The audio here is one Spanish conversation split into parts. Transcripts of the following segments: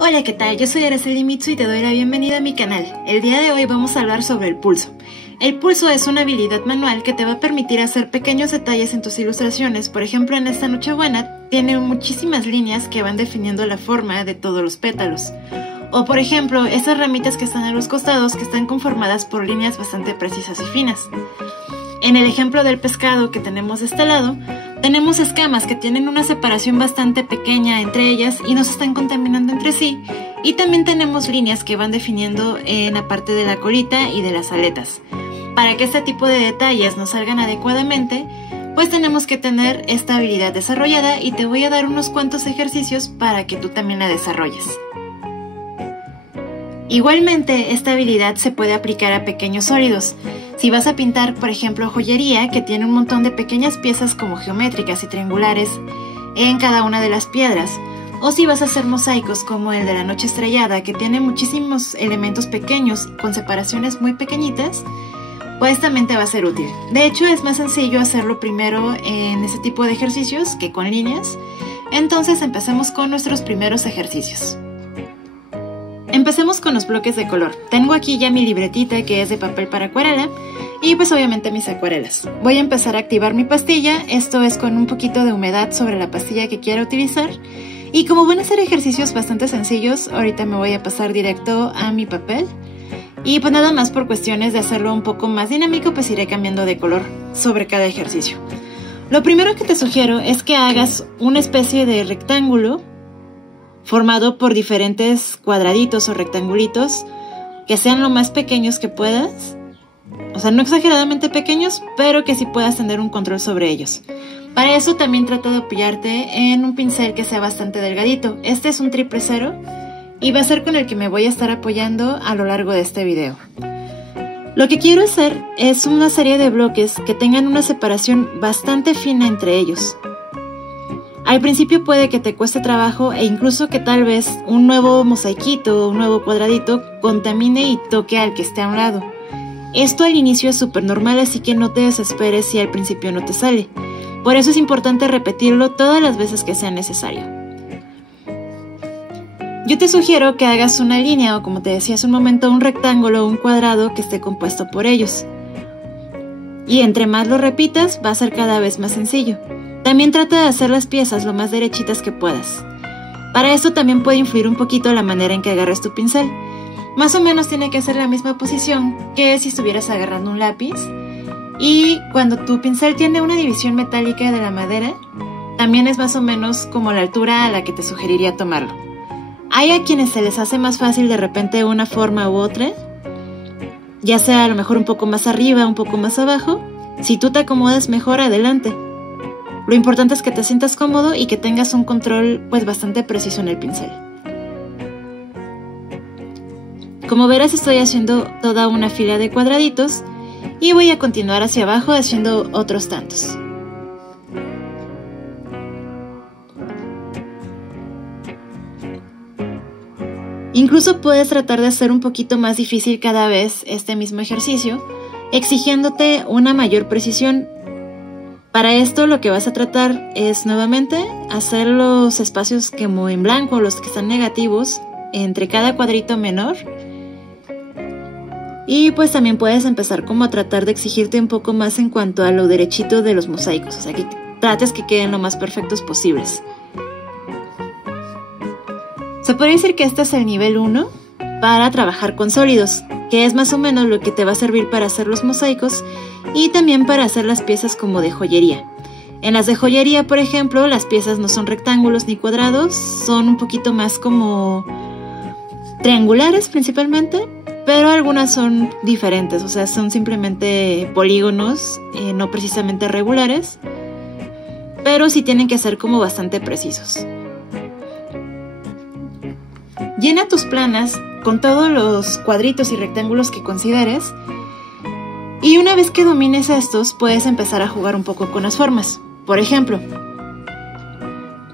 Hola, ¿qué tal? Yo soy Araceli Mitsu y te doy la bienvenida a mi canal. El día de hoy vamos a hablar sobre el pulso. El pulso es una habilidad manual que te va a permitir hacer pequeños detalles en tus ilustraciones. Por ejemplo, en esta Nochebuena tiene muchísimas líneas que van definiendo la forma de todos los pétalos. O por ejemplo, estas ramitas que están a los costados que están conformadas por líneas bastante precisas y finas. En el ejemplo del pescado que tenemos de este lado, tenemos escamas que tienen una separación bastante pequeña entre ellas y no se están contaminando entre sí. Y también tenemos líneas que van definiendo en la parte de la colita y de las aletas. Para que este tipo de detalles nos salgan adecuadamente, pues tenemos que tener esta habilidad desarrollada y te voy a dar unos cuantos ejercicios para que tú también la desarrolles. Igualmente, esta habilidad se puede aplicar a pequeños sólidos. Si vas a pintar, por ejemplo, joyería, que tiene un montón de pequeñas piezas como geométricas y triangulares en cada una de las piedras, o si vas a hacer mosaicos como el de la noche estrellada, que tiene muchísimos elementos pequeños con separaciones muy pequeñitas, pues también te va a ser útil. De hecho, es más sencillo hacerlo primero en ese tipo de ejercicios que con líneas. Entonces empecemos con nuestros primeros ejercicios. Empecemos con los bloques de color. Tengo aquí ya mi libretita que es de papel para acuarela y pues obviamente mis acuarelas. Voy a empezar a activar mi pastilla, esto es con un poquito de humedad sobre la pastilla que quiero utilizar. Y como van a ser ejercicios bastante sencillos, ahorita me voy a pasar directo a mi papel. Y pues nada más por cuestiones de hacerlo un poco más dinámico, pues iré cambiando de color sobre cada ejercicio. Lo primero que te sugiero es que hagas una especie de rectángulo formado por diferentes cuadraditos o rectangulitos que sean lo más pequeños que puedas. O sea, no exageradamente pequeños, pero que sí puedas tener un control sobre ellos. Para eso también trata de apoyarte en un pincel que sea bastante delgadito. Este es un 000 y va a ser con el que me voy a estar apoyando a lo largo de este video. Lo que quiero hacer es una serie de bloques que tengan una separación bastante fina entre ellos. Al principio puede que te cueste trabajo e incluso que tal vez un nuevo mosaiquito o un nuevo cuadradito contamine y toque al que esté a un lado. Esto al inicio es súper normal, así que no te desesperes si al principio no te sale. Por eso es importante repetirlo todas las veces que sea necesario. Yo te sugiero que hagas una línea o, como te decía hace un momento, un rectángulo o un cuadrado que esté compuesto por ellos. Y entre más lo repitas, va a ser cada vez más sencillo. También trata de hacer las piezas lo más derechitas que puedas. Para esto también puede influir un poquito la manera en que agarres tu pincel. Más o menos tiene que ser la misma posición que si estuvieras agarrando un lápiz. Y cuando tu pincel tiene una división metálica de la madera, también es más o menos como la altura a la que te sugeriría tomarlo. Hay a quienes se les hace más fácil de repente una forma u otra, ya sea a lo mejor un poco más arriba, un poco más abajo. Si tú te acomodas mejor, adelante. Lo importante es que te sientas cómodo y que tengas un control pues bastante preciso en el pincel. Como verás, estoy haciendo toda una fila de cuadraditos y voy a continuar hacia abajo haciendo otros tantos. Incluso puedes tratar de hacer un poquito más difícil cada vez este mismo ejercicio, exigiéndote una mayor precisión. Para esto lo que vas a tratar es nuevamente hacer los espacios como en blanco, los que están negativos, entre cada cuadrito menor. Y pues también puedes empezar como a tratar de exigirte un poco más en cuanto a lo derechito de los mosaicos, o sea que trates que queden lo más perfectos posibles. Se podría decir que este es el nivel 1 para trabajar con sólidos, que es más o menos lo que te va a servir para hacer los mosaicos y también para hacer las piezas como de joyería. En las de joyería, por ejemplo, las piezas no son rectángulos ni cuadrados, son un poquito más como triangulares principalmente, pero algunas son diferentes, o sea, son simplemente polígonos, no precisamente regulares, pero sí tienen que ser como bastante precisos. Llena tus planas con todos los cuadritos y rectángulos que consideres y una vez que domines estos puedes empezar a jugar un poco con las formas. Por ejemplo,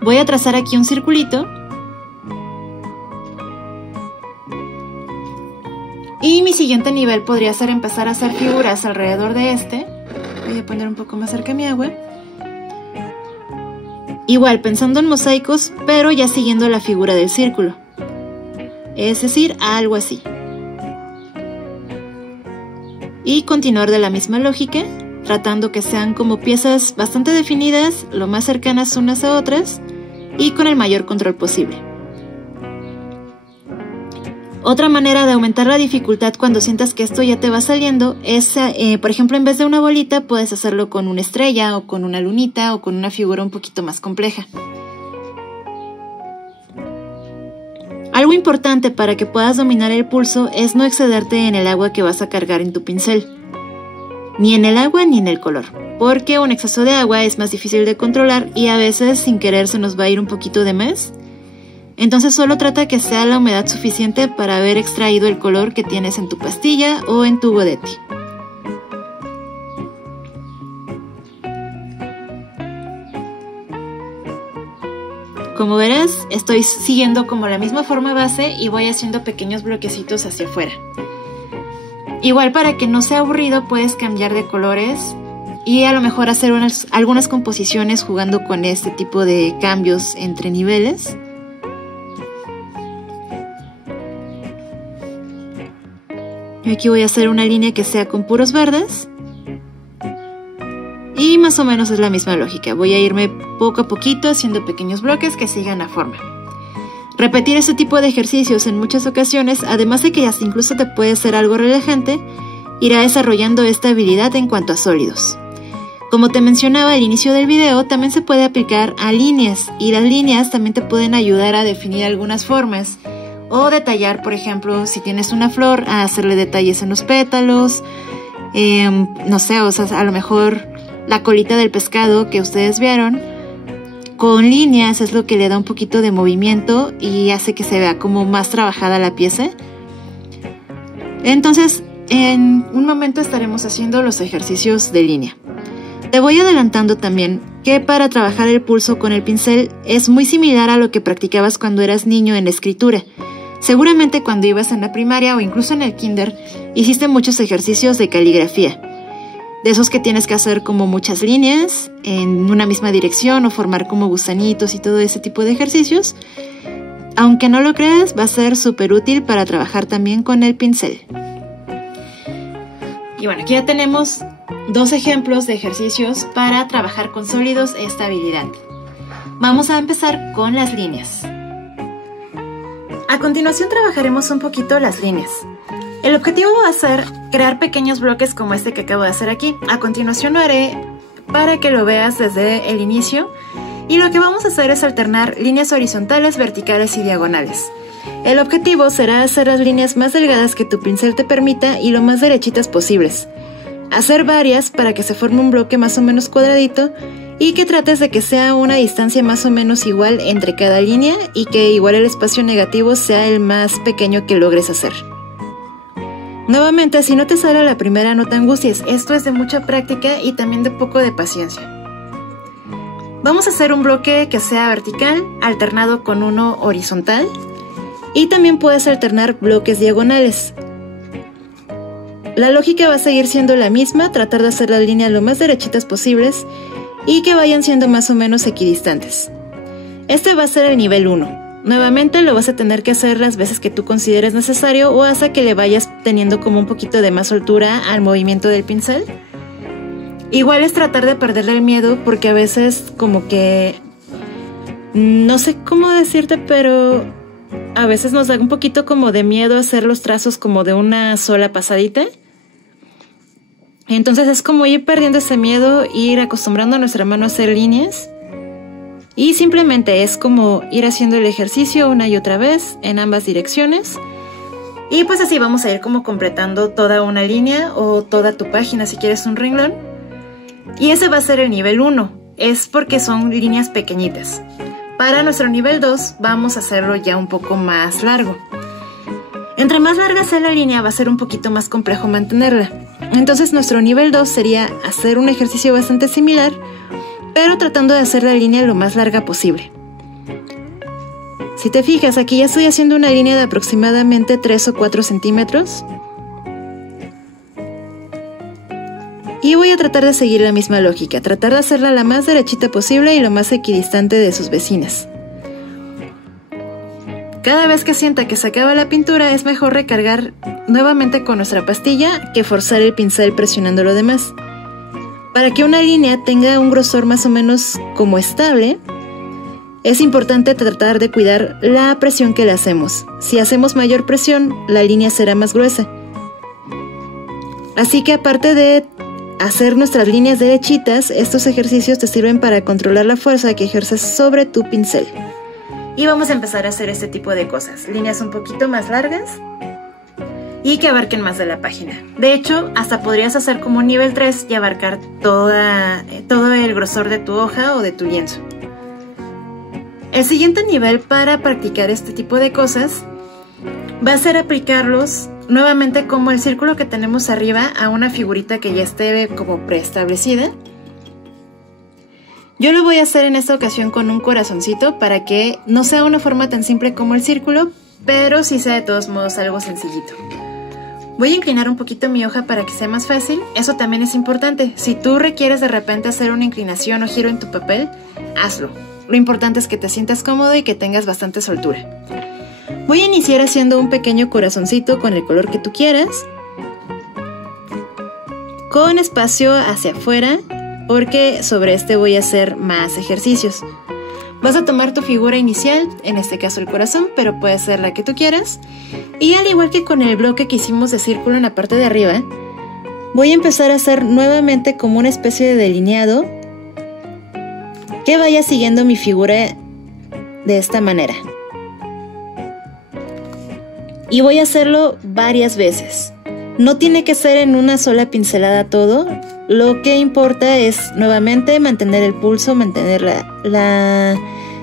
voy a trazar aquí un circulito y mi siguiente nivel podría ser empezar a hacer figuras alrededor de este. Voy a poner un poco más cerca mi agua. Igual pensando en mosaicos, pero ya siguiendo la figura del círculo. es decir, algo así. Y continuar de la misma lógica, tratando que sean como piezas bastante definidas, lo más cercanas unas a otras y con el mayor control posible. Otra manera de aumentar la dificultad cuando sientas que esto ya te va saliendo es, por ejemplo, en vez de una bolita puedes hacerlo con una estrella o con una lunita o con una figura un poquito más compleja. Algo importante para que puedas dominar el pulso es no excederte en el agua que vas a cargar en tu pincel. Ni en el agua ni en el color, porque un exceso de agua es más difícil de controlar y a veces sin querer se nos va a ir un poquito de más. Entonces solo trata que sea la humedad suficiente para haber extraído el color que tienes en tu pastilla o en tu Godetti. Como verás, estoy siguiendo como la misma forma base y voy haciendo pequeños bloquecitos hacia afuera. Igual para que no sea aburrido puedes cambiar de colores y a lo mejor hacer algunas composiciones jugando con este tipo de cambios entre niveles. Aquí voy a hacer una línea que sea con puros verdes. Y más o menos es la misma lógica. Voy a irme poco a poquito haciendo pequeños bloques que sigan la forma. Repetir este tipo de ejercicios en muchas ocasiones, además de que hasta incluso te puede ser algo relajante, irá desarrollando esta habilidad en cuanto a sólidos. Como te mencionaba al inicio del video, también se puede aplicar a líneas, y las líneas también te pueden ayudar a definir algunas formas, o detallar, por ejemplo, si tienes una flor, a hacerle detalles en los pétalos, no sé, o sea, a lo mejor la colita del pescado que ustedes vieron, con líneas es lo que le da un poquito de movimiento y hace que se vea como más trabajada la pieza. Entonces, en un momento estaremos haciendo los ejercicios de línea. Te voy adelantando también que para trabajar el pulso con el pincel es muy similar a lo que practicabas cuando eras niño en la escritura. Seguramente cuando ibas en la primaria o incluso en el kinder, hiciste muchos ejercicios de caligrafía. De esos que tienes que hacer como muchas líneas en una misma dirección o formar como gusanitos y todo ese tipo de ejercicios. Aunque no lo creas, va a ser súper útil para trabajar también con el pincel. Y bueno, aquí ya tenemos dos ejemplos de ejercicios para trabajar con sólidos esta habilidad. Vamos a empezar con las líneas. A continuación trabajaremos un poquito las líneas. El objetivo va a ser crear pequeños bloques como este que acabo de hacer aquí. A continuación lo haré para que lo veas desde el inicio. Y lo que vamos a hacer es alternar líneas horizontales, verticales y diagonales. El objetivo será hacer las líneas más delgadas que tu pincel te permita y lo más derechitas posibles. Hacer varias para que se forme un bloque más o menos cuadradito y que trates de que sea una distancia más o menos igual entre cada línea y que igual el espacio negativo sea el más pequeño que logres hacer. Nuevamente, si no te sale a la primera, no te angusties, esto es de mucha práctica y también de poco de paciencia. Vamos a hacer un bloque que sea vertical, alternado con uno horizontal, y también puedes alternar bloques diagonales. La lógica va a seguir siendo la misma, tratar de hacer las líneas lo más derechitas posibles y que vayan siendo más o menos equidistantes. Este va a ser el nivel 1. Nuevamente lo vas a tener que hacer las veces que tú consideres necesario o hasta que le vayas teniendo como un poquito de más soltura al movimiento del pincel. Igual es tratar de perderle el miedo porque a veces como que... no sé cómo decirte, pero a veces nos da un poquito como de miedo hacer los trazos como de una sola pasadita. Entonces es como ir perdiendo ese miedo, ir acostumbrando a nuestra mano a hacer líneas. Y simplemente es como ir haciendo el ejercicio una y otra vez en ambas direcciones. Y pues así vamos a ir como completando toda una línea o toda tu página si quieres un renglón. Y ese va a ser el nivel 1, es porque son líneas pequeñitas. Para nuestro nivel 2 vamos a hacerlo ya un poco más largo. Entre más larga sea la línea va a ser un poquito más complejo mantenerla. Entonces nuestro nivel 2 sería hacer un ejercicio bastante similar, pero tratando de hacer la línea lo más larga posible. Si te fijas, aquí ya estoy haciendo una línea de aproximadamente 3 o 4 centímetros. Y voy a tratar de seguir la misma lógica, tratar de hacerla la más derechita posible y lo más equidistante de sus vecinas. Cada vez que sienta que se acaba la pintura es mejor recargar nuevamente con nuestra pastilla que forzar el pincel presionando lo demás. Para que una línea tenga un grosor más o menos como estable, es importante tratar de cuidar la presión que le hacemos. Si hacemos mayor presión, la línea será más gruesa. Así que aparte de hacer nuestras líneas derechitas, estos ejercicios te sirven para controlar la fuerza que ejerces sobre tu pincel. Y vamos a empezar a hacer este tipo de cosas. Líneas un poquito más largas y que abarquen más de la página. De hecho, hasta podrías hacer como un nivel 3 y abarcar todo el grosor de tu hoja o de tu lienzo. El siguiente nivel para practicar este tipo de cosas va a ser aplicarlos nuevamente como el círculo que tenemos arriba a una figurita que ya esté como preestablecida. Yo lo voy a hacer en esta ocasión con un corazoncito para que no sea una forma tan simple como el círculo, pero sí sea de todos modos algo sencillito. Voy a inclinar un poquito mi hoja para que sea más fácil. Eso también es importante. Si tú requieres de repente hacer una inclinación o giro en tu papel, hazlo. Lo importante es que te sientas cómodo y que tengas bastante soltura. Voy a iniciar haciendo un pequeño corazoncito con el color que tú quieras, con espacio hacia afuera, porque sobre este voy a hacer más ejercicios. Vas a tomar tu figura inicial, en este caso el corazón, pero puede ser la que tú quieras. Y al igual que con el bloque que hicimos de círculo en la parte de arriba, voy a empezar a hacer nuevamente como una especie de delineado que vaya siguiendo mi figura de esta manera. Y voy a hacerlo varias veces. No tiene que ser en una sola pincelada todo. Lo que importa es nuevamente mantener el pulso, mantener la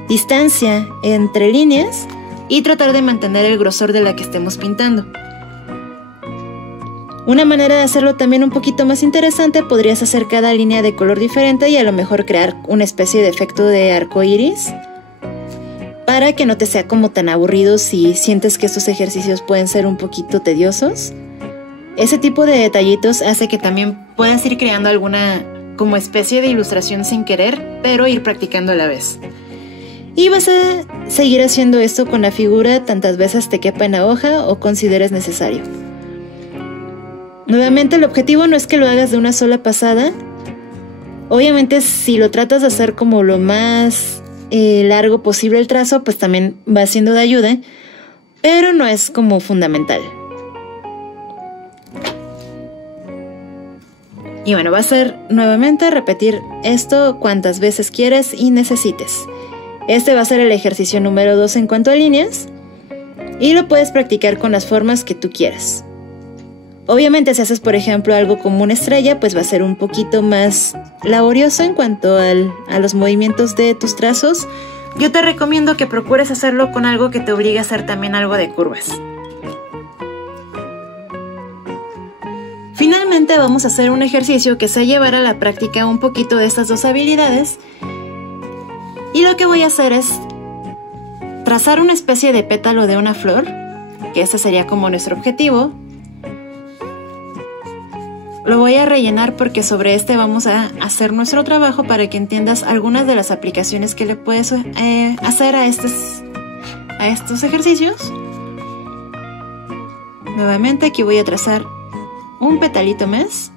distancia entre líneas y tratar de mantener el grosor de la que estemos pintando. Una manera de hacerlo también un poquito más interesante, podrías hacer cada línea de color diferente y a lo mejor crear una especie de efecto de arco iris para que no te sea como tan aburrido si sientes que estos ejercicios pueden ser un poquito tediosos. Ese tipo de detallitos hace que también puedas ir creando alguna como especie de ilustración sin querer, pero ir practicando a la vez. Y vas a seguir haciendo esto con la figura tantas veces te quepa en la hoja o consideres necesario. Nuevamente, el objetivo no es que lo hagas de una sola pasada. Obviamente, si lo tratas de hacer como lo más largo posible el trazo, pues también va siendo de ayuda, pero no es como fundamental. Y bueno, va a ser nuevamente repetir esto cuantas veces quieras y necesites. Este va a ser el ejercicio número 2 en cuanto a líneas y lo puedes practicar con las formas que tú quieras. Obviamente si haces por ejemplo algo como una estrella, pues va a ser un poquito más laborioso en cuanto a los movimientos de tus trazos. Yo te recomiendo que procures hacerlo con algo que te obligue a hacer también algo de curvas. Finalmente vamos a hacer un ejercicio que sea llevar a la práctica un poquito de estas dos habilidades. Y lo que voy a hacer es trazar una especie de pétalo de una flor, que este sería como nuestro objetivo. Lo voy a rellenar porque sobre este vamos a hacer nuestro trabajo para que entiendas algunas de las aplicaciones que le puedes hacer a estos ejercicios. Nuevamente aquí voy a trazar un petalito más.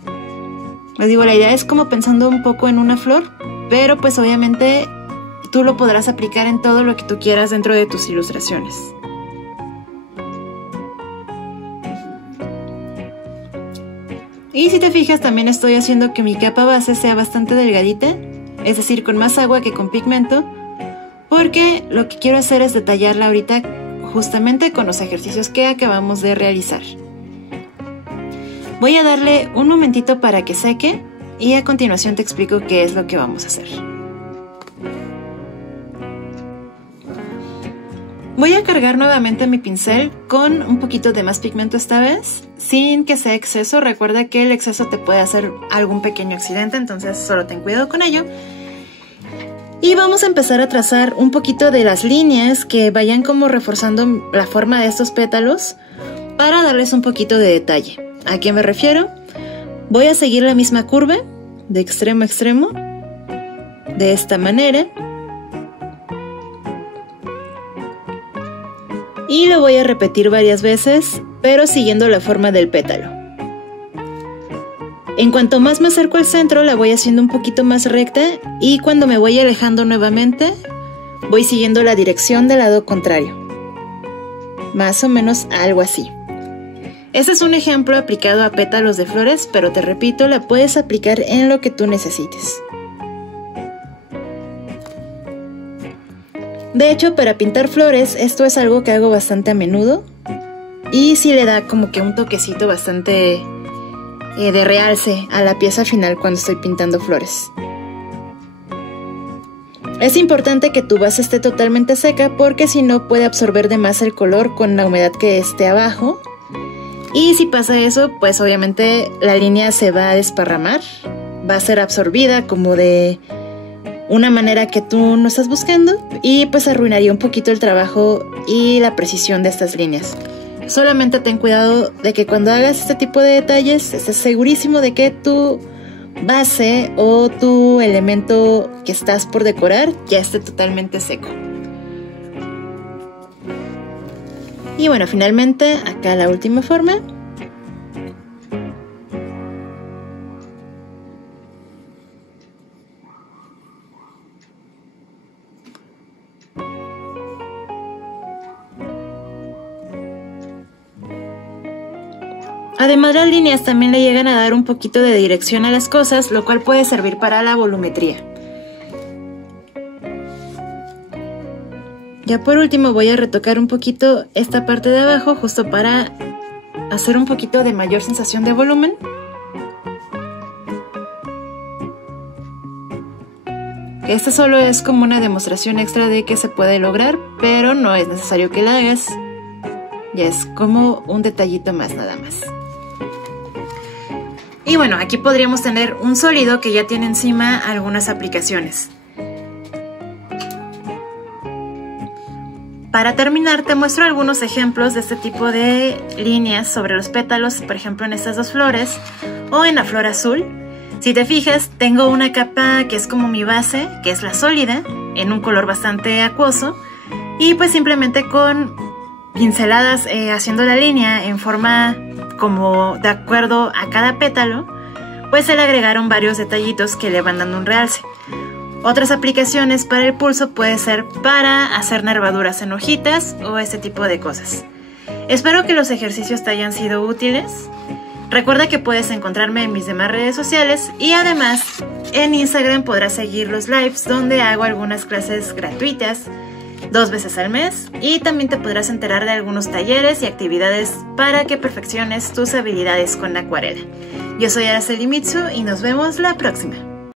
Les digo, la idea es como pensando un poco en una flor, pero pues obviamente tú lo podrás aplicar en todo lo que tú quieras dentro de tus ilustraciones. Y si te fijas, también estoy haciendo que mi capa base sea bastante delgadita, es decir, con más agua que con pigmento, porque lo que quiero hacer es detallarla ahorita justamente con los ejercicios que acabamos de realizar. Voy a darle un momentito para que seque y a continuación te explico qué es lo que vamos a hacer. Voy a cargar nuevamente mi pincel con un poquito de más pigmento esta vez, sin que sea exceso. Recuerda que el exceso te puede hacer algún pequeño accidente, entonces solo ten cuidado con ello. Y vamos a empezar a trazar un poquito de las líneas que vayan como reforzando la forma de estos pétalos para darles un poquito de detalle. ¿A qué me refiero? Voy a seguir la misma curva de extremo a extremo, de esta manera. y lo voy a repetir varias veces, pero siguiendo la forma del pétalo. En cuanto más me acerco al centro, la voy haciendo un poquito más recta y cuando me voy alejando nuevamente, voy siguiendo la dirección del lado contrario. Más o menos algo así. Este es un ejemplo aplicado a pétalos de flores, pero te repito, la puedes aplicar en lo que tú necesites. De hecho, para pintar flores, esto es algo que hago bastante a menudo y sí le da como que un toquecito bastante de realce a la pieza final cuando estoy pintando flores. Es importante que tu base esté totalmente seca porque si no puede absorber de más el color con la humedad que esté abajo. Y si pasa eso, pues obviamente la línea se va a desparramar, va a ser absorbida como de una manera que tú no estás buscando y pues arruinaría un poquito el trabajo y la precisión de estas líneas. Solamente ten cuidado de que cuando hagas este tipo de detalles estés segurísimo de que tu base o tu elemento que estás por decorar ya esté totalmente seco. Y bueno, finalmente acá la última forma. Además, las líneas también le llegan a dar un poquito de dirección a las cosas, lo cual puede servir para la volumetría. Ya por último voy a retocar un poquito esta parte de abajo justo para hacer un poquito de mayor sensación de volumen. Esta solo es como una demostración extra de que se puede lograr, pero no es necesario que la hagas. Ya es como un detallito más nada más. Y bueno, aquí podríamos tener un sólido que ya tiene encima algunas aplicaciones. Para terminar, te muestro algunos ejemplos de este tipo de líneas sobre los pétalos, por ejemplo en estas dos flores o en la flor azul. Si te fijas, tengo una capa que es como mi base, que es la sólida, en un color bastante acuoso, y pues simplemente con pinceladas haciendo la línea en forma como de acuerdo a cada pétalo, pues se le agregaron varios detallitos que le van dando un realce. Otras aplicaciones para el pulso puede ser para hacer nervaduras en hojitas o este tipo de cosas. Espero que los ejercicios te hayan sido útiles. Recuerda que puedes encontrarme en mis demás redes sociales y además en Instagram podrás seguir los lives donde hago algunas clases gratuitas 2 veces al mes y también te podrás enterar de algunos talleres y actividades para que perfecciones tus habilidades con la acuarela. Yo soy Araceli Mitsu y nos vemos la próxima.